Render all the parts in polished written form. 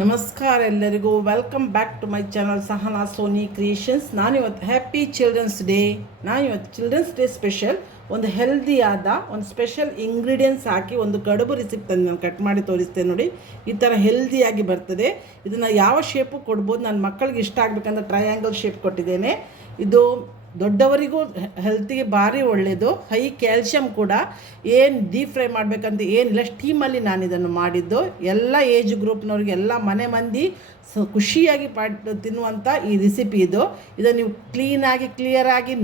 ನಮಸ್ಕಾರ ಎಲ್ಲರಿಗೂ. Welcome back to my channel Sahana Soni creations. ನಾನಿವತ್ತು ಹ್ಯಾಪಿ ಚಿಲ್ಡ್ರನ್ಸ್ ಡೇ. ನಾನಿವತ್ತು ಚಿಲ್ಡ್ರನ್ಸ್ ಡೇ ಸ್ಪೆಷಲ್ ಒಂದು ಹೆಲ್ದಿಯಾದ ಒಂದು ಸ್ಪೆಷಲ್ ಇಂಗ್ರೀಡಿಯೆಂಟ್ಸ್ ಹಾಕಿ ಒಂದು ಕಡುಬು ರೆಸಿಪಿ ತಂದು ನಾನು ಕಟ್ ಮಾಡಿ ತೋರಿಸ್ತೇನೆ ನೋಡಿ. ಈ ಥರ ಹೆಲ್ದಿಯಾಗಿ ಬರ್ತದೆ. ಇದನ್ನು ಯಾವ ಶೇಪು ಕೊಡ್ಬೋದು. ನನ್ನ ಮಕ್ಕಳಿಗೆ ಇಷ್ಟ ಆಗಬೇಕಂದ್ರೆ ಟ್ರಯಾಂಗಲ್ ಶೇಪ್ ಕೊಟ್ಟಿದ್ದೇನೆ. ಇದು ದೊಡ್ಡವರಿಗೂ ಹೆಲ್ತಿಗೆ ಭಾರಿ ಒಳ್ಳೆಯದು. ಹೈ ಕ್ಯಾಲ್ಶಿಯಮ್ ಕೂಡ. ಏನು ಡೀಪ್ ಫ್ರೈ ಮಾಡಬೇಕಂತ ಏನಿಲ್ಲ, ಸ್ಟೀಮಲ್ಲಿ ನಾನು ಇದನ್ನು ಮಾಡಿದ್ದು. ಎಲ್ಲ ಏಜ್ ಗ್ರೂಪ್ನವ್ರಿಗೆ, ಎಲ್ಲ ಮನೆ ಮಂದಿ ಖುಷಿಯಾಗಿ ತಿನ್ನುವಂಥ ಈ ರೆಸಿಪಿ ಇದು. ಇದನ್ನು ನೀವು ಕ್ಲಿಯರಾಗಿ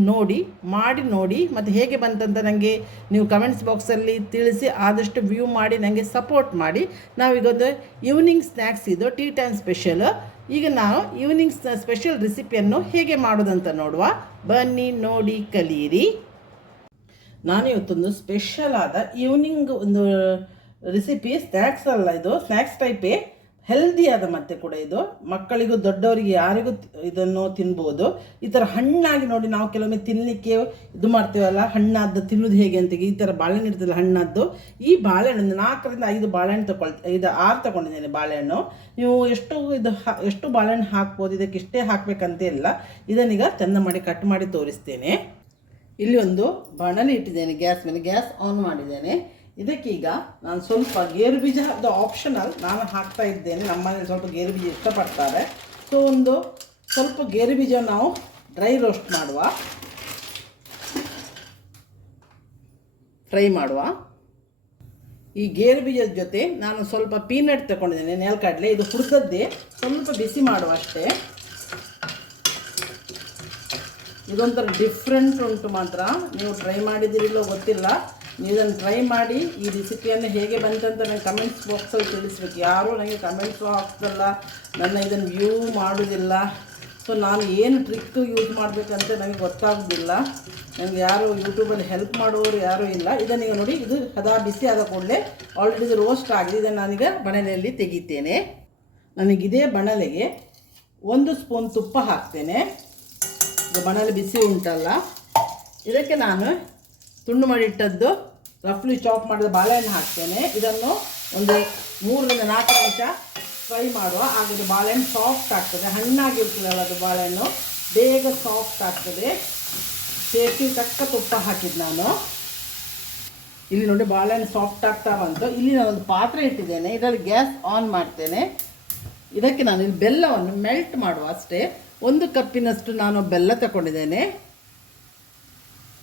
ಮಾಡಿ ನೋಡಿ ಮತ್ತು ಹೇಗೆ ಬಂತಂತ ನನಗೆ ನೀವು ಕಮೆಂಟ್ಸ್ ಬಾಕ್ಸಲ್ಲಿ ತಿಳಿಸಿ. ಆದಷ್ಟು ವ್ಯೂ ಮಾಡಿ ನನಗೆ ಸಪೋರ್ಟ್ ಮಾಡಿ. ನಾವೀಗೊಂದು ಈವ್ನಿಂಗ್ ಸ್ನ್ಯಾಕ್ಸ್ ಇದು, ಟೀ ಟೈಮ್ ಸ್ಪೆಷಲ್. ಈಗ ನಾವು ಈವ್ನಿಂಗ್ ಸ್ಪೆಷಲ್ ರೆಸಿಪಿಯನ್ನು ಹೇಗೆ ಮಾಡೋದಂತ ನೋಡುವ. ಬನ್ನಿ ನೋಡಿ ಕಲೀರಿ. ನಾನು ಇವತ್ತೊಂದು ಸ್ಪೆಷಲ್ ಆದ ಈವ್ನಿಂಗ್ ಒಂದು ರೆಸಿಪಿ. ಸ್ನ್ಯಾಕ್ಸ್ ಅಲ್ಲ, ಇದು ಸ್ನ್ಯಾಕ್ಸ್ ಟೈಪೇ, ಹೆಲ್ದಿಯಾದ ಮತ್ತೆ ಕೂಡ ಇದು ಮಕ್ಕಳಿಗೂ ದೊಡ್ಡವರಿಗೆ ಯಾರಿಗೂ ಇದನ್ನು ತಿನ್ಬೋದು. ಈ ಥರ ಹಣ್ಣಾಗಿ ನೋಡಿ, ನಾವು ಕೆಲವೊಮ್ಮೆ ತಿನ್ನಲಿಕ್ಕೆ ಇದು ಮಾಡ್ತೀವಲ್ಲ, ಹಣ್ಣಾದ್ದು ತಿನ್ನೋದು ಹೇಗೆ ಅಂತ. ಈ ಥರ ಬಾಳೆಹಣ್ಣು ಇರ್ತದಲ್ಲ ಹಣ್ಣಾದ್ದು, ಈ ಬಾಳೆಹಣ್ಣು 4 ರಿಂದ 5 ಬಾಳೆಹಣ್ಣು 6 ತಗೊಂಡಿದ್ದೇನೆ ಬಾಳೆಹಣ್ಣು. ನೀವು ಎಷ್ಟು ಬಾಳೆಹಣ್ಣು ಹಾಕ್ಬೋದು, ಇದಕ್ಕೆ ಇಷ್ಟೇ ಹಾಕಬೇಕಂತ ಇಲ್ಲ. ಇದನ್ನೀಗ ಚಂದ ಮಾಡಿ ಕಟ್ ಮಾಡಿ ತೋರಿಸ್ತೇನೆ. ಇಲ್ಲಿ ಒಂದು ಬಾಣಲೆ ಇಟ್ಟಿದ್ದೇನೆ ಗ್ಯಾಸ್ ಮೇಲೆ, ಗ್ಯಾಸ್ ಆನ್ ಮಾಡಿದ್ದೇನೆ. ಇದಕ್ಕೀಗ ನಾನು ಸ್ವಲ್ಪ ಗೇರು ಬೀಜ, ಅದು ಆಪ್ಷನಲ್, ನಾನು ಹಾಕ್ತಾ ಇದ್ದೇನೆ. ನಮ್ಮ ಮನೇಲಿ ಸ್ವಲ್ಪ ಗೇರು ಬೀಜ ಇಷ್ಟಪಡ್ತಾರೆ. ಸೊ ಒಂದು ಸ್ವಲ್ಪ ಗೇರು ಬೀಜ ನಾವು ಡ್ರೈ ರೋಸ್ಟ್ ಫ್ರೈ ಮಾಡುವ. ಈ ಗೇರು ಬೀಜದ ಜೊತೆ ನಾನು ಸ್ವಲ್ಪ ಪೀನಟ್ ತಗೊಂಡಿದ್ದೇನೆ, ನೆಲಕಡಲೆ. ಇದು ಹುರಿದದ್ದೇ, ಸ್ವಲ್ಪ ಬಿಸಿ ಮಾಡುವ ಅಷ್ಟೇ. ಇದೊಂಥರ ಡಿಫ್ರೆಂಟ್ ಉಂಟು ಮಾತ್ರ. ನೀವು ಟ್ರೈ ಮಾಡಿದಿರಿಲ್ಲೋ ಗೊತ್ತಿಲ್ಲ. ನೀವು ಇದನ್ನು ಟ್ರೈ ಮಾಡಿ ಈ ರೆಸಿಪಿಯನ್ನು ಹೇಗೆ ಬಂತಂತ ನನಗೆ ಕಮೆಂಟ್ಸ್ ಬಾಕ್ಸಲ್ಲಿ ತಿಳಿಸ್ಬೇಕು. ಯಾರೂ ನನಗೆ ಕಮೆಂಟ್ಸ್ ಹಾಕ್ತಲ್ಲ, ನನ್ನ ಇದನ್ನು ವ್ಯೂ ಮಾಡೋದಿಲ್ಲ. ಸೊ ನಾನು ಏನು ಟ್ರಿಕ್ ಯೂಸ್ ಮಾಡಬೇಕಂತ ನನಗೆ ಗೊತ್ತಾಗೋದಿಲ್ಲ. ನನಗೆ ಯಾರು ಯೂಟ್ಯೂಬಲ್ಲಿ ಹೆಲ್ಪ್ ಮಾಡೋರು ಯಾರೂ ಇಲ್ಲ. ಇದನ್ನೀಗ ನೋಡಿ, ಇದು ಬಿಸಿ ಆದ ಕೂಡಲೇ ಆಲ್ರೆಡಿ ಇದು ರೋಸ್ಟ್ ಆಗಿದೆ. ಇದನ್ನು ನಾನೀಗ ಬಣಲೆಯಲ್ಲಿ ತೆಗಿತೇನೆ. ನನಗಿದೇ ಬಣಲೆಗೆ 1 ಸ್ಪೂನ್ ತುಪ್ಪ ಹಾಕ್ತೇನೆ. ಇದು ಬಣಲೆ ಬಿಸಿ ಉಂಟಲ್ಲ, ಇದಕ್ಕೆ ನಾನು ತುಂಡು ಮಾಡಿಟ್ಟದ್ದು ರಫ್ಲಿ ಚಾಪ್ ಮಾಡಿದ ಬಾಳೆಹಣ್ಣು ಹಾಕ್ತೇನೆ. ಇದನ್ನು ಒಂದು 3 ರಿಂದ 4 ನಿಮಿಷ ಫ್ರೈ ಮಾಡುವ. ಆಗ ಇದು ಬಾಳೆಹಣ್ಣು ಸಾಫ್ಟ್ ಆಗ್ತದೆ. ಹಣ್ಣಾಗಿರ್ತದಲ್ಲ ಅದು ಬಾಳೆಹಣ್ಣು, ಬೇಗ ಸಾಫ್ಟ್ ಆಗ್ತದೆ. ಸೇಫ್ಟಿ ತಕ್ಕ ತುಪ್ಪ ಹಾಕಿದ್ದು ನಾನು. ಇಲ್ಲಿ ನೋಡಿ ಬಾಳೆಹಣ್ಣು ಸಾಫ್ಟ್ ಆಗ್ತಾ ಬಂತು. ಇಲ್ಲಿ ನಾನೊಂದು ಪಾತ್ರೆ ಇಟ್ಟಿದ್ದೇನೆ, ಇದರಲ್ಲಿ ಗ್ಯಾಸ್ ಆನ್ ಮಾಡ್ತೇನೆ. ಇದಕ್ಕೆ ನಾನು ಇಲ್ಲಿ ಬೆಲ್ಲವನ್ನು ಮೆಲ್ಟ್ ಮಾಡುವ ಅಷ್ಟೇ. 1 ಕಪ್ಪಿನಷ್ಟು ನಾನು ಬೆಲ್ಲ ತಗೊಂಡಿದ್ದೇನೆ.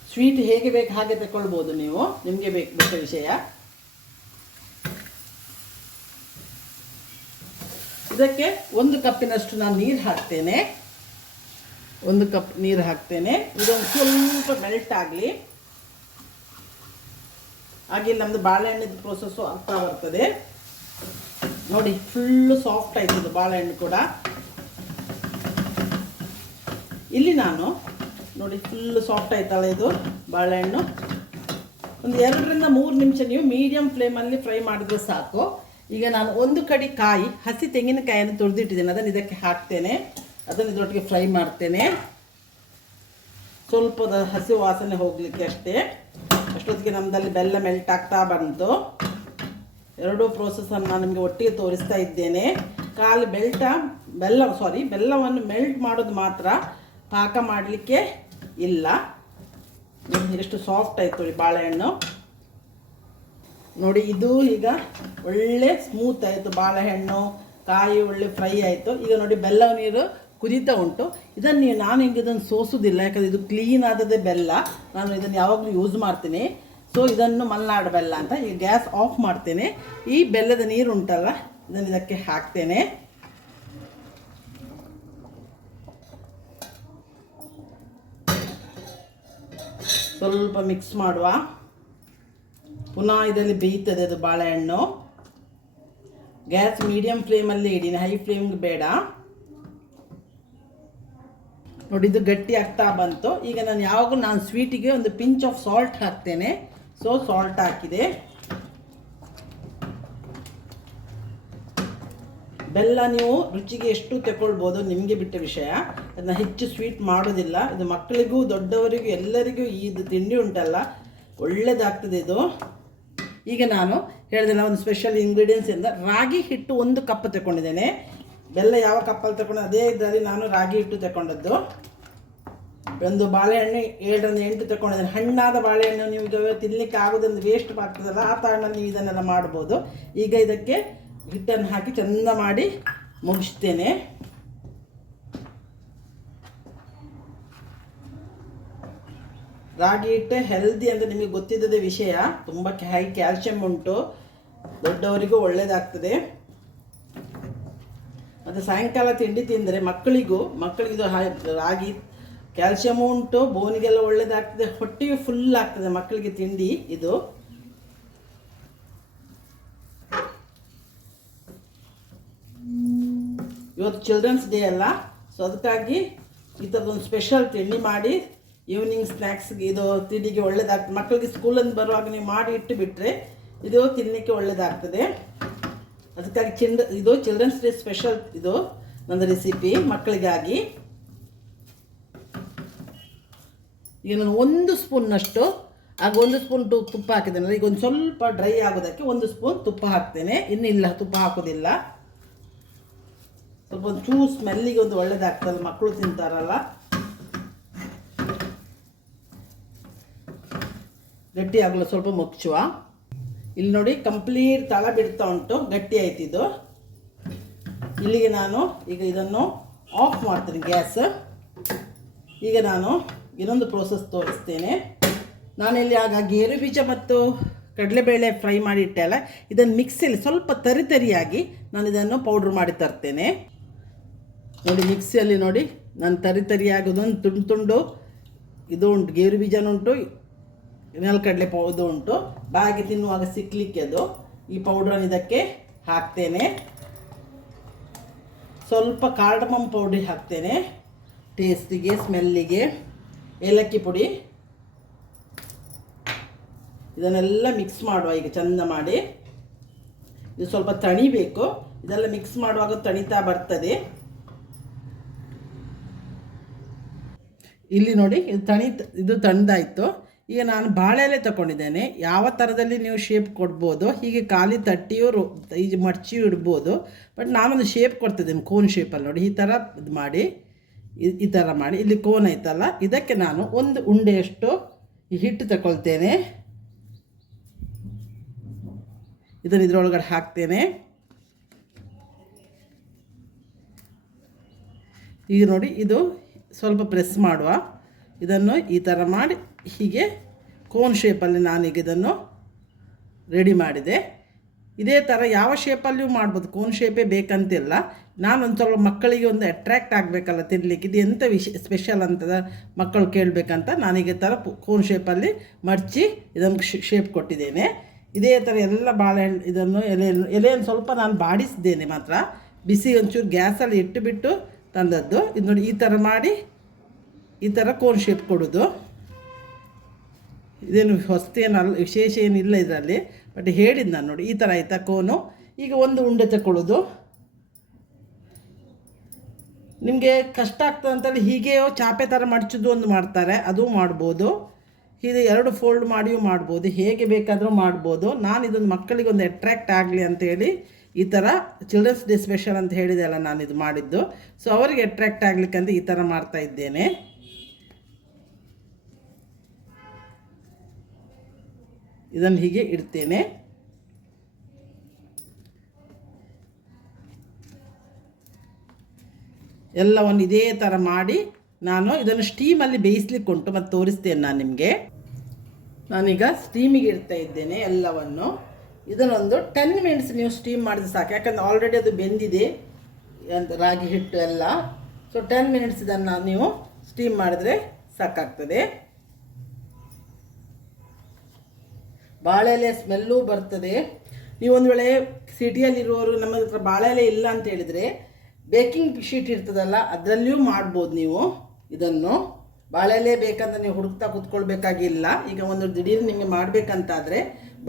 ಸ್ವೀಟ್ ಹೇಗೆ ಬೇಕು ಹಾಗೆ ತಗೊಳ್ಬೋದು ನೀವು, ನಿಮಗೆ ಬೇಕಾದ ವಿಷಯ. ಇದಕ್ಕೆ 1 ಕಪ್ಪಿನಷ್ಟು ನಾನು ನೀರು ಹಾಕ್ತೇನೆ. 1 ಕಪ್ ನೀರು ಹಾಕ್ತೇನೆ. ಇದೊಂದು ಸ್ವಲ್ಪ ಮೆಲ್ಟ್ ಆಗಲಿ. ಹಾಗೆ ನಮ್ಮದು ಬಾಳೆಹಣ್ಣಿನ ಪ್ರೋಸೆಸ್ಸು ಆಗ್ತಾ ಬರ್ತದೆ ನೋಡಿ. ಫುಲ್ಲು ಸಾಫ್ಟ್ ಆಯ್ತದೆ ಬಾಳೆಹಣ್ಣು ಕೂಡ. ಇಲ್ಲಿ ನಾನು ನೋಡಿ ಫುಲ್ಲು ಸಾಫ್ಟ್ ಆಯ್ತಲ್ಲ ಇದು ಬಾಳೆಹಣ್ಣು. ಒಂದು 2 ರಿಂದ 3 ನಿಮಿಷ ನೀವು ಮೀಡಿಯಮ್ ಫ್ಲೇಮಲ್ಲಿ ಫ್ರೈ ಮಾಡಿದ್ರೆ ಸಾಕು. ಈಗ ನಾನು 1 ಕಡಿ ಹಸಿ ತೆಂಗಿನಕಾಯಿಯನ್ನು ತುರಿದಿಟ್ಟಿದ್ದೇನೆ, ಅದನ್ನು ಇದಕ್ಕೆ ಹಾಕ್ತೇನೆ. ಅದನ್ನು ಇದರೊಟ್ಟಿಗೆ ಫ್ರೈ ಮಾಡ್ತೇನೆ. ಸ್ವಲ್ಪ ಹಸಿ ವಾಸನೆ ಹೋಗಲಿಕ್ಕೆ ಅಷ್ಟೇ. ಅಷ್ಟೊತ್ತಿಗೆ ನಮ್ಮದಲ್ಲಿ ಬೆಲ್ಲ ಮೆಲ್ಟ್ ಆಗ್ತಾ ಬಂತು. 2 ಪ್ರೋಸೆಸ್ಸನ್ನು ನಾನು ನಿಮಗೆ ಒಟ್ಟಿಗೆ ತೋರಿಸ್ತಾ ಇದ್ದೇನೆ. ಬೆಲ್ಲವನ್ನು ಮೆಲ್ಟ್ ಮಾಡೋದು ಮಾತ್ರ, ಪಾಕ ಮಾಡಲಿಕ್ಕೆ ಇಲ್ಲ. ಎಷ್ಟು ಸಾಫ್ಟ್ ಆಯಿತು ನೋಡಿ ಬಾಳೆಹಣ್ಣು. ನೋಡಿ ಇದು ಈಗ ಒಳ್ಳೆ ಸ್ಮೂತ್ ಆಯಿತು ಬಾಳೆಹಣ್ಣು, ಕಾಯಿ ಒಳ್ಳೆ ಫ್ರೈ ಆಯಿತು. ಈಗ ನೋಡಿ ಬೆಲ್ಲ ನೀರು ಕುದೀತಾ ಉಂಟು. ನಾನು ಇದನ್ನು ಸೋಸೋದಿಲ್ಲ, ಯಾಕಂದರೆ ಇದು ಕ್ಲೀನ್ ಆದದೇ ಬೆಲ್ಲ. ನಾನು ಇದನ್ನು ಯಾವಾಗಲೂ ಯೂಸ್ ಮಾಡ್ತೀನಿ. ಸೊ ಇದನ್ನು ಮಲೆನಾಡು ಬೆಲ್ಲ ಅಂತ. ಈಗ ಗ್ಯಾಸ್ ಆಫ್ ಮಾಡ್ತೇನೆ. ಈ ಬೆಲ್ಲದ ನೀರು ಉಂಟಲ್ಲ, ಇದನ್ನು ಇದಕ್ಕೆ ಹಾಕ್ತೇನೆ. ಸ್ವಲ್ಪ ಮಿಕ್ಸ್ ಮಾಡುವ. ಪುನಃ ಇದರಲ್ಲಿ ಬೇಯ್ತದೆ ಅದು ಬಾಳೆಹಣ್ಣು. ಗ್ಯಾಸ್ ಮೀಡಿಯಮ್ ಫ್ಲೇಮಲ್ಲಿ ಇಡೀನಿ, ಹೈ ಫ್ಲೇಮ್ಗೆ ಬೇಡ. ನೋಡಿ ಇದು ಗಟ್ಟಿ ಆಗ್ತಾ ಬಂತು. ಈಗ ನಾನು ಸ್ವೀಟಿಗೆ ಒಂದು ಪಿಂಚ್ ಆಫ್ ಸಾಲ್ಟ್ ಹಾಕ್ತೇನೆ. ಸೊ ಸಾಲ್ಟ್ ಹಾಕಿದೆ. ಬೆಲ್ಲ ನೀವು ರುಚಿಗೆ ಎಷ್ಟು ತಗೊಳ್ಬೋದು, ನಿಮಗೆ ಬಿಟ್ಟ ವಿಷಯ. ಅದನ್ನ ಹೆಚ್ಚು ಸ್ವೀಟ್ ಮಾಡೋದಿಲ್ಲ. ಇದು ಮಕ್ಕಳಿಗೂ ದೊಡ್ಡವರಿಗೂ ಎಲ್ಲರಿಗೂ ಇದು ತಿಂಡಿ ಉಂಟಲ್ಲ ಒಳ್ಳೆಯದಾಗ್ತದೆ ಇದು. ಈಗ ನಾನು ಹೇಳಿದೆಲ್ಲ ಒಂದು ಸ್ಪೆಷಲ್ ಇಂಗ್ರೀಡಿಯೆಂಟ್ಸ್ ಇಂದ ರಾಗಿ ಹಿಟ್ಟು 1 ಕಪ್ ತಗೊಂಡಿದ್ದೇನೆ. ಬೆಲ್ಲ ಯಾವ ಕಪ್ಪಲ್ಲಿ ತಗೊಂಡು ಅದೇ ಇದರಲ್ಲಿ ನಾನು ರಾಗಿ ಹಿಟ್ಟು ತಗೊಂಡದ್ದು. ಒಂದು ಬಾಳೆಹಣ್ಣು 7ರಿಂದ 8 ತಗೊಂಡಿದ್ದೇನೆ. ಹಣ್ಣಾದ ಬಾಳೆಹಣ್ಣು ನಿಮಗೆ ತಿನ್ನಲಿಕ್ಕೆ ಆಗೋದೊಂದು ವೇಸ್ಟ್ ಆಗ್ತದಲ್ಲ, ಆ ಕಾರಣದಲ್ಲಿ ನೀವು ಇದನ್ನೆಲ್ಲ ಮಾಡ್ಬೋದು. ಈಗ ಇದಕ್ಕೆ ಹಿಟ್ಟನ್ನು ಹಾಕಿ ಚೆಂದ ಮಾಡಿ ಮುಗಿಸ್ತೇನೆ. ರಾಗಿ ಹಿಟ್ಟು ಹೆಲ್ದಿ ಅಂತ ನಿಮಗೆ ಗೊತ್ತಿದ್ದದೇ ವಿಷಯ. ತುಂಬ ಹೈ ಕ್ಯಾಲ್ಸಿಯಂ ಉಂಟು, ದೊಡ್ಡವರಿಗೂ ಒಳ್ಳೆಯದಾಗ್ತದೆ. ಮತ್ತು ಸಾಯಂಕಾಲ ತಿಂಡಿ ತಿಂದರೆ ಮಕ್ಕಳಿಗೂ ರಾಗಿ ಕ್ಯಾಲ್ಸಿಯಮು ಉಂಟು, ಬೋನಿಗೆಲ್ಲ ಒಳ್ಳೆಯದಾಗ್ತದೆ, ಹೊಟ್ಟೆಯು ಫುಲ್ ಆಗ್ತದೆ ಮಕ್ಕಳಿಗೆ ತಿಂಡಿ ಇದು. ಇವತ್ತು ಚಿಲ್ಡ್ರನ್ಸ್ ಡೇ ಅಲ್ಲ, ಸೊ ಅದಕ್ಕಾಗಿ ಈ ಥರದೊಂದು ಸ್ಪೆಷಲ್ ತಿಂಡಿ ಮಾಡಿ ಈವ್ನಿಂಗ್ ಸ್ನ್ಯಾಕ್ಸ್ಗೆ ಇದು ತಿಂಡಿಗೆ ಒಳ್ಳೆಯದಾಗ್ತದೆ. ಮಕ್ಕಳಿಗೆ ಸ್ಕೂಲಿಂದ ಬರುವಾಗ ನೀವು ಮಾಡಿ ಇಟ್ಟು ಬಿಟ್ಟರೆ ಇದು ತಿನ್ನಲಿಕ್ಕೆ ಒಳ್ಳೆಯದಾಗ್ತದೆ. ಅದಕ್ಕಾಗಿ ಇದು ಚಿಲ್ಡ್ರನ್ಸ್ ಡೇ ಸ್ಪೆಷಲ್ ಇದು ನನ್ನ ರೆಸಿಪಿ ಮಕ್ಕಳಿಗಾಗಿ. ಈಗ ನಾನು 1 ಸ್ಪೂನ್ನಷ್ಟು ಆಗ 1 ಸ್ಪೂನ್ ತುಪ್ಪ ಹಾಕಿದ್ದೇನೆ. ಈಗ ಒಂದು ಸ್ವಲ್ಪ ಡ್ರೈ ಆಗೋದಕ್ಕೆ 1 ಸ್ಪೂನ್ ತುಪ್ಪ ಹಾಕ್ತೇನೆ. ಇನ್ನಿಲ್ಲ, ತುಪ್ಪ ಹಾಕೋದಿಲ್ಲ. ಸ್ವಲ್ಪ ಒಂದು ಚೂ ಸ್ಮೆಲ್ಲಿಗೆ ಒಂದು ಒಳ್ಳೆಯದಾಗ್ತದೆ, ಮಕ್ಕಳು ತಿಂತಾರಲ್ಲ. ಗಟ್ಟಿ ಆಗಲು ಸ್ವಲ್ಪ ಮುಚ್ಚುವ. ಇಲ್ಲಿ ನೋಡಿ ಕಂಪ್ಲೀಟ್ ತಳ ಬಿಡ್ತಾ ಉಂಟು, ಗಟ್ಟಿ ಆಯ್ತಿದ್ದು. ಇಲ್ಲಿಗೆ ನಾನು ಈಗ ಇದನ್ನು ಆಫ್ ಮಾಡ್ತೀನಿ ಗ್ಯಾಸ್. ಈಗ ನಾನು ಇನ್ನೊಂದು ಪ್ರೋಸೆಸ್ ತೋರಿಸ್ತೇನೆ. ನಾನಿಲ್ಲಿ ಆಗ ಗೇರು ಬೀಜ ಮತ್ತು ಕಡಲೆಬೇಳೆ ಫ್ರೈ ಮಾಡಿ ಇಟ್ಟೆ ಅಲ್ಲ, ಇದನ್ನು ಮಿಕ್ಸಿಯಲ್ಲಿ ಸ್ವಲ್ಪ ತರಿಯಾಗಿ ನಾನು ಇದನ್ನು ಪೌಡ್ರ್ ಮಾಡಿ ತರ್ತೇನೆ. ನೋಡಿ ಮಿಕ್ಸಿಯಲ್ಲಿ ನೋಡಿ ನಾನು ತರಿಯಾಗಿ ಅದೊಂದು ತುಂಡು ಇದು ಉಂಟು, ಗೇರು ಬೀಜನೂ ಉಂಟು, ನೆಲಕಡಲೆ ಇದು ಉಂಟು. ಬಾಯಿಗೆ ತಿನ್ನುವಾಗ ಸಿಕ್ಕಲಿಕ್ಕೆ ಅದು ಈ ಪೌಡ್ರನ್ನು ಇದಕ್ಕೆ ಹಾಕ್ತೇನೆ. ಸ್ವಲ್ಪ ಕಾರ್ಡಮಮ್ ಪೌಡ್ರ್ ಹಾಕ್ತೇನೆ ಟೇಸ್ಟಿಗೆ, ಸ್ಮೆಲ್ಲಿಗೆ. ಏಲಕ್ಕಿ ಪುಡಿ. ಇದನ್ನೆಲ್ಲ ಮಿಕ್ಸ್ ಮಾಡುವ ಈಗ ಚಂದ ಮಾಡಿ. ಇದು ಸ್ವಲ್ಪ ತಣಿಬೇಕು, ಇದೆಲ್ಲ ಮಿಕ್ಸ್ ಮಾಡುವಾಗ ತಣಿತಾ ಬರ್ತದೆ. ಇಲ್ಲಿ ನೋಡಿ ಇದು ತಣ್ಣದಾಯಿತು. ಈಗ ನಾನು ಬಾಳೆ ಎಲೆ ತಗೊಂಡಿದ್ದೇನೆ. ಯಾವ ಥರದಲ್ಲಿ ನೀವು ಶೇಪ್ ಕೊಡ್ಬೋದು, ಹೀಗೆ ಖಾಲಿ ತಟ್ಟಿಯೋ ಈ ಮಡ್ಚಿಯೂ ಇಡ್ಬೋದು. ಬಟ್ ನಾನೊಂದು ಶೇಪ್ ಕೊಡ್ತಿದ್ದೇನೆ, ಕೋನ್ ಶೇಪಲ್ಲಿ ನೋಡಿ. ಈ ಥರ ಇದು ಮಾಡಿ, ಈ ಥರ ಮಾಡಿ. ಇಲ್ಲಿ ಕೋನ್ ಐತಲ್ಲ, ಇದಕ್ಕೆ ನಾನು 1 ಉಂಡೆಯಷ್ಟು ಹಿಟ್ಟು ತಗೊಳ್ತೇನೆ. ಇದನ್ನು ಇದರೊಳಗಡೆ ಹಾಕ್ತೇನೆ. ಈಗ ನೋಡಿ ಇದು ಸ್ವಲ್ಪ ಪ್ರೆಸ್ ಮಾಡುವ. ಇದನ್ನು ಈ ಥರ ಮಾಡಿ ಹೀಗೆ ಕೋನ್ ಶೇಪಲ್ಲಿ ನಾನೀಗ ಇದನ್ನು ರೆಡಿ ಮಾಡಿದೆ. ಇದೇ ಥರ ಯಾವ ಶೇಪಲ್ಲಿಯೂ ಮಾಡ್ಬೋದು, ಕೋನ್ ಶೇಪೇ ಬೇಕಂತಿಲ್ಲ. ನಾನೊಂದು ಸ್ವಲ್ಪ ಮಕ್ಕಳಿಗೆ ಒಂದು ಅಟ್ರ್ಯಾಕ್ಟ್ ಆಗಬೇಕಲ್ಲ ತಿನ್ನಲಿಕ್ಕೆ, ಇದು ಎಂಥ ಸ್ಪೆಷಲ್ ಅಂತದ ಮಕ್ಕಳು ಕೇಳಬೇಕಂತ ನಾನೀಗ ಈ ಥರ ಕೋನ್ ಶೇಪಲ್ಲಿ ಮಡಚಿ ಇದನ್ನು ಶೇಪ್ ಕೊಟ್ಟಿದ್ದೇನೆ. ಇದೇ ಥರ ಎಲ್ಲ ಬಾಳೆಹಣ್ಣು ಇದನ್ನು ಎಲೆಯನ್ನು ಸ್ವಲ್ಪ ನಾನು ಬಾಡಿಸಿದ್ದೇನೆ ಮಾತ್ರ, ಬಿಸಿ ಒಂಚೂರು ಗ್ಯಾಸಲ್ಲಿ ಇಟ್ಟುಬಿಟ್ಟು ತಂದದ್ದು. ಇದು ನೋಡಿ ಈ ಥರ ಮಾಡಿ ಈ ಥರ ಕೋನ್ ಶೇಪ್ ಕೊಡೋದು. ಇದೇನು ಹೊಸ್ತೇನಲ್ಲ, ವಿಶೇಷ ಏನಿಲ್ಲ ಇದರಲ್ಲಿ, ಬಟ್ ಹೇಳಿದ್ದು ನಾನು ನೋಡಿ. ಈ ಥರ ಆಯಿತಾ ಕೋನು. ಈಗ 1 ಉಂಡೆ ತಗೊಳ್ಳೋದು. ನಿಮಗೆ ಕಷ್ಟ ಆಗ್ತದೆ ಅಂತೇಳಿ ಹೀಗೆಯೋ ಚಾಪೆ ಥರ ಮಡಚೋದು ಒಂದು ಮಾಡ್ತಾರೆ, ಅದು ಮಾಡ್ಬೋದು. ಹೀಗೆ 2 ಫೋಲ್ಡ್ ಮಾಡಿಯೂ ಮಾಡ್ಬೋದು, ಹೇಗೆ ಬೇಕಾದರೂ ಮಾಡ್ಬೋದು. ನಾನು ಇದೊಂದು ಮಕ್ಕಳಿಗೆ ಒಂದು ಅಟ್ರ್ಯಾಕ್ಟ್ ಆಗಲಿ ಅಂತೇಳಿ ಈ ಥರ ಚಿಲ್ಡ್ರನ್ಸ್ ಡೇ ಸ್ಪೆಷಲ್ ಅಂತ ಹೇಳಿದೆ ಅಲ್ಲ ನಾನು ಇದು ಮಾಡಿದ್ದು. ಸೊ ಅವರಿಗೆ ಅಟ್ರ್ಯಾಕ್ಟ್ ಆಗಲಿಕ್ಕಂತ ಈ ಥರ ಮಾಡ್ತಾ ಇದ್ದೇನೆ. ಇದನ್ನು ಹೀಗೆ ಇಡ್ತೇನೆ. ಎಲ್ಲವನ್ನು ಇದೇ ಥರ ಮಾಡಿ ನಾನು ಇದನ್ನು ಸ್ಟೀಮಲ್ಲಿ ಬೇಯಿಸ್ಲಿಕ್ಕೆ ಉಂಟು, ಮತ್ತು ತೋರಿಸ್ತೇನೆ ನಾನು ನಿಮಗೆ. ನಾನೀಗ ಸ್ಟೀಮಿಗೆ ಇಡ್ತಾ ಇದ್ದೇನೆ ಎಲ್ಲವನ್ನು. ಇದನ್ನೊಂದು 10 ಮಿನಿಟ್ಸ್ ನೀವು ಸ್ಟೀಮ್ ಮಾಡಿದ್ರೆ ಸಾಕು, ಯಾಕಂದರೆ ಆಲ್ರೆಡಿ ಅದು ಬೆಂದಿದೆ ಅಂತ ರಾಗಿ ಹಿಟ್ಟು ಎಲ್ಲ. ಸೊ 10 ಮಿನಿಟ್ಸ್ ಇದನ್ನು ನೀವು ಸ್ಟೀಮ್ ಮಾಡಿದ್ರೆ ಸಾಕಾಗ್ತದೆ. ಬಾಳೆ ಎಲೆ ಸ್ಮೆಲ್ಲೂ ಬರ್ತದೆ. ನೀವು ಒಂದು ವೇಳೆ ಸಿಟಿಯಲ್ಲಿರುವವರು ನಮ್ಮ ಹತ್ರ ಬಾಳೆ ಎಲೆ ಇಲ್ಲ ಅಂತ ಹೇಳಿದರೆ ಬೇಕಿಂಗ್ ಶೀಟ್ ಇರ್ತದಲ್ಲ, ಅದರಲ್ಲಿಯೂ ಮಾಡ್ಬೋದು ನೀವು ಇದನ್ನು. ಬಾಳೆ ಎಲೆ ಬೇಕಂತ ನೀವು ಹುಡುಕ್ತಾ ಕೂತ್ಕೊಳ್ಬೇಕಾಗಿಲ್ಲ. ಈಗ ಒಂದು ದಿಢೀರ್ ನಿಮಗೆ ಮಾಡಬೇಕಂತಾದರೆ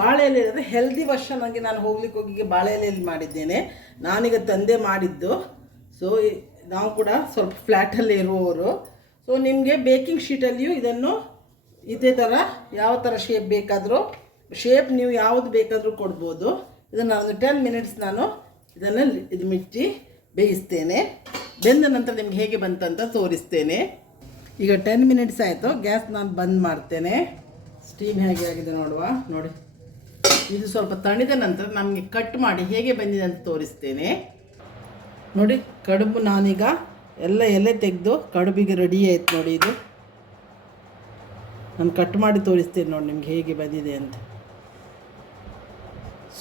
ಬಾಳೆ ಎಲೆ ಇರೋದು ಹೆಲ್ದಿ ವರ್ಷನ್ ಆಗಿ ನಾನು ಹೋಗಿ ಬಾಳೆ ಎಲೆಯಲ್ಲಿ ಮಾಡಿದ್ದೇನೆ. ನಾನೀಗ ತಂದೆ ಮಾಡಿದ್ದು. ಸೊ ನಾವು ಕೂಡ ಸ್ವಲ್ಪ ಫ್ಲ್ಯಾಟಲ್ಲಿ ಇರುವವರು. ಸೊ ನಿಮಗೆ ಬೇಕಿಂಗ್ ಶೀಟಲ್ಲಿಯೂ ಇದನ್ನು ಇದೇ ಥರ ಯಾವ ಥರ ಶೇಪ್ ಬೇಕಾದರೂ ಶೇಪ್ ನೀವು ಯಾವುದು ಬೇಕಾದರೂ ಕೊಡ್ಬೋದು. ಇದನ್ನು ಒಂದು 10 ಮಿನಿಟ್ಸ್ ನಾನು ಇದನ್ನು ಮುಚ್ಚಿ ಬೇಯಿಸ್ತೇನೆ. ಬೆಂದ ನಂತರ ನಿಮ್ಗೆ ಹೇಗೆ ಬಂತಂತ ತೋರಿಸ್ತೇನೆ. ಈಗ 10 ಮಿನಿಟ್ಸ್ ಆಯಿತು. ಗ್ಯಾಸ್ ನಾನು ಬಂದ್ ಮಾಡ್ತೇನೆ. ಸ್ಟೀಮ್ ಹೇಗೆ ಆಗಿದೆ ನೋಡುವ. ನೋಡಿ, ಇದು ಸ್ವಲ್ಪ ತಣಿದ ನಂತರ ನಮಗೆ ಕಟ್ ಮಾಡಿ ಹೇಗೆ ಬಂದಿದೆ ಅಂತ ತೋರಿಸ್ತೇನೆ. ನೋಡಿ, ಕಡುಬು ನಾನೀಗ ಎಲ್ಲ ಎಲೆ ತೆಗೆದು ಕಡುಬಿಗೆ ರೆಡಿ ಆಯ್ತು. ನೋಡಿ, ಇದು ನಾನು ಕಟ್ ಮಾಡಿ ತೋರಿಸ್ತೇನೆ. ನೋಡಿ ನಿಮ್ಗೆ ಹೇಗೆ ಬಂದಿದೆ ಅಂತ.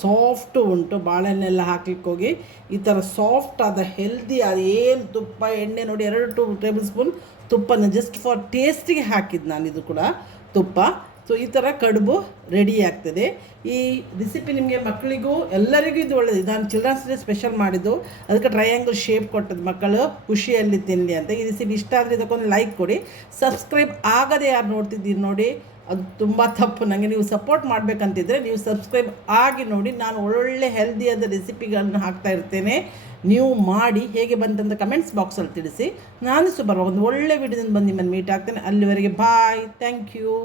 ಸಾಫ್ಟು ಉಂಟು. ಬಾಳೆಹಣ್ಣೆಲ್ಲ ಹಾಕ್ಲಿಕ್ಕೆ ಹೋಗಿ ಈ ಥರ ಸಾಫ್ಟ್ ಆದ ಹೆಲ್ದಿ ಅದು ಏನು ತುಪ್ಪ ಎಣ್ಣೆ ನೋಡಿ 2 ಟೇಬಲ್ ಸ್ಪೂನ್ ತುಪ್ಪನ ಜಸ್ಟ್ ಫಾರ್ ಟೇಸ್ಟಿಗೆ ಹಾಕಿದ್ದು ನಾನು. ಇದು ಕೂಡ ತುಪ್ಪ. ಸೊ ಈ ಥರ ಕಡುಬು ರೆಡಿ ಆಗ್ತದೆ. ಈ ರೆಸಿಪಿ ನಿಮಗೆ ಮಕ್ಕಳಿಗೂ ಎಲ್ಲರಿಗೂ ಇದು ಒಳ್ಳೆಯದು. ನಾನು ಚಿಲ್ಡ್ರನ್ಸ್ ಡೇ ಸ್ಪೆಷಲ್ ಮಾಡಿದ್ದು, ಅದಕ್ಕೆ ಟ್ರಯಾಂಗಲ್ ಶೇಪ್ ಕೊಟ್ಟದ್ದು ಮಕ್ಕಳು ಖುಷಿಯಲ್ಲಿ ತಿನ್ನಲಿ ಅಂತ. ಈ ರೆಸಿಪಿ ಇಷ್ಟ ಆದರೆ ಇದಕ್ಕೊಂದು ಲೈಕ್ ಕೊಡಿ. ಸಬ್ಸ್ಕ್ರೈಬ್ ಆಗದೆ ಯಾರು ನೋಡ್ತಿದ್ದೀರಿ ನೋಡಿ, ಅದು ತುಂಬ ತಪ್ಪು. ನನಗೆ ನೀವು ಸಪೋರ್ಟ್ ಮಾಡಬೇಕಂತಿದ್ರೆ ನೀವು ಸಬ್ಸ್ಕ್ರೈಬ್ ಆಗಿ ನೋಡಿ. ನಾನು ಒಳ್ಳೊಳ್ಳೆ ಹೆಲ್ದಿಯಾದ ರೆಸಿಪಿಗಳನ್ನು ಹಾಕ್ತಾ ಇರ್ತೇನೆ. ನೀವು ಮಾಡಿ ಹೇಗೆ ಬಂತಂತ ಕಮೆಂಟ್ಸ್ ಬಾಕ್ಸಲ್ಲಿ ತಿಳಿಸಿ. ನಾನು ಬರುವ ಒಂದು ಒಳ್ಳೆ ವಿಡಿಯೋದಿಂದ ಬಂದು ನಿಮ್ಮನ್ನು ಮೀಟ್ ಆಗ್ತೇನೆ. ಅಲ್ಲಿವರೆಗೆ ಬಾಯ್. Thank you.